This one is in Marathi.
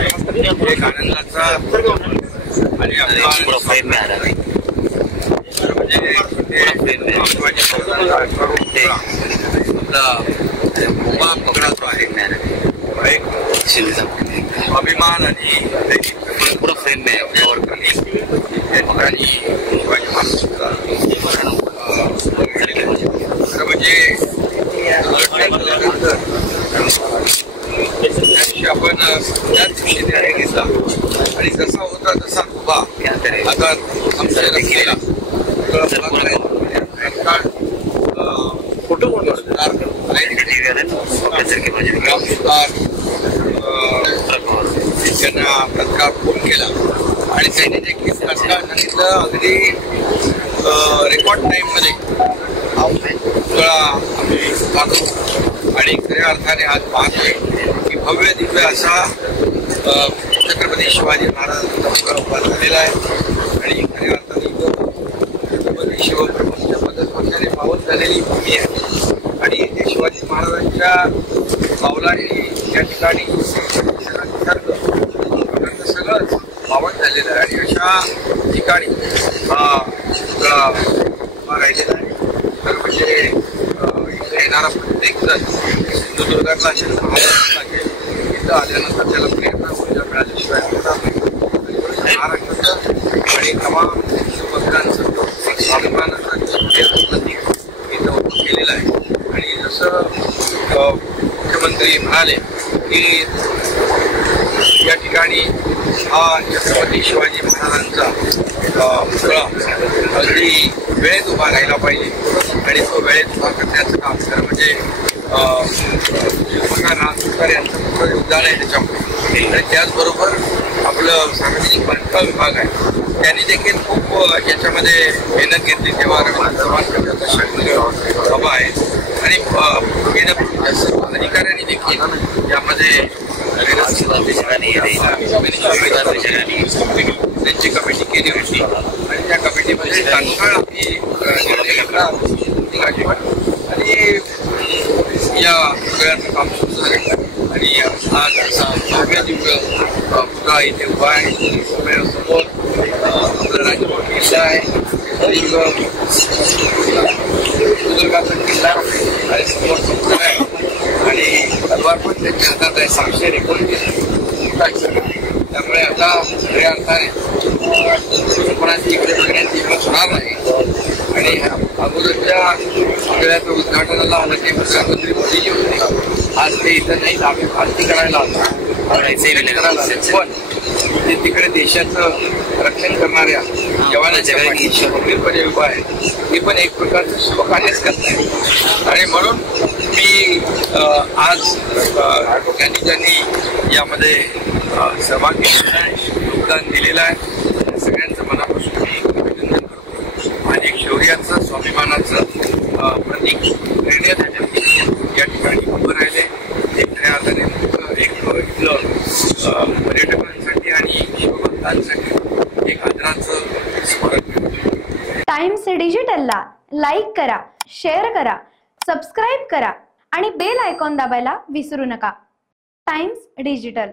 एक आनंदाचा आणि अभिमान आणि आपण घेतला आणि जसा होता तसा उभा आता आमच्या रस्त्याला त्यांना पत्रकार फोन केला आणि त्यांनी देखील सांगितलं अगदी रेकॉर्ड टाइम मध्ये आम्ही पाहतो आणि खऱ्या अर्थाने आज पाहतोय की भव्य दिव्य असा छत्रपती शिवाजी महाराजांचा उभा झालेला आहे आणि खऱ्या अर्थाने छत्रपती शिवप्रभूंच्या पदस्पर्शाने पावन झालेली भूमी आहे आणि इथे शिवाजी महाराजांच्या पावलांनी या ठिकाणी सगळंच पावन झालेलं आहे आणि अशा ठिकाणी हा राहिलेला आहे. तर म्हणजे इथे येणारा प्रत्येक जण सिंधुदुर्गातला असेल महाराष्ट्रात इथं आल्यानंतर त्याला प्रेरणा ऊर्जा मिळाल्याशिवाय महाराष्ट्राचं आणि तमाम भक्तांचं एक स्वाभिमानाचं प्रतीक इथं उभं केलेलं आहे. आणि जसं मुख्यमंत्री म्हणाले की या ठिकाणी हा छत्रपती शिवाजी महाराजांचा पुतळा अगदी वेळेत उभा राहिला पाहिजे आणि तो वेळेत उभा करण्याचं काम खरं म्हणजे राजकुमार यांचं मोठं योगदान आहे त्याच्यामध्ये. आणि त्याचबरोबर आपलं सार्वजनिक बांधकाम विभाग आहे त्यांनी देखील खूप याच्यामध्ये मेहनत घेतली. तेव्हा रवींद्र चव्हाण सभा आहे आणि सर्व अधिकाऱ्यांनी देखील यामध्ये त्यांची कमिटी केली होती आणि त्या कमिटीमध्ये तात्काळ आणि या सगळ्यांचं काम सुरू झालं आणि आज असा भव्य दिव्य पुतळा इथे उभा आहे. समोर आपला राजकोट किल्ला आहे, सिंधुदुर्गाचा किल्ला आणि समोर समुद्र आहे आणि तलवार पण त्यांच्या हातात आहे 629. त्यामुळे आता खऱ्या अर्थाने कोणाची इकडे बघण्याची हिंमत होणार नाही. आणि अगोदरच्या सगळ्याचं उद्घाटनाला आलं ते प्रधानमंत्री मोदीजी होते. आज ते इथं नाही आम्ही भारती करायला आलो पण ते तिकडे देशाचं रक्षण करणाऱ्या जवानाच्या गंभीरपणे उभा आहे. हे पण एक प्रकारचं शुभकार्यच करत आहे आणि म्हणून मी आज ज्यांनी यामध्ये सहभाग घेतलेला आहे, योगदान दिलेलं आहे, सगळ्यांचं मनापासून मी अभिनंदन करतो. आणि एक शौर्याचं स्वाभिमानाचं प्रतीक प्रेरणादायी या ठिकाणी उभं राहिले. एक खऱ्या अर्थाने एक इथलं पर्यटकांसाठी आणि शिवभक्तांसाठी एक आदराचं स्मरण. टाइम्स डिजिटलला लाईक करा, शेअर करा, सबस्क्राईब करा आणि बेल आयकॉन दाबायला विसरू नका. Times digital.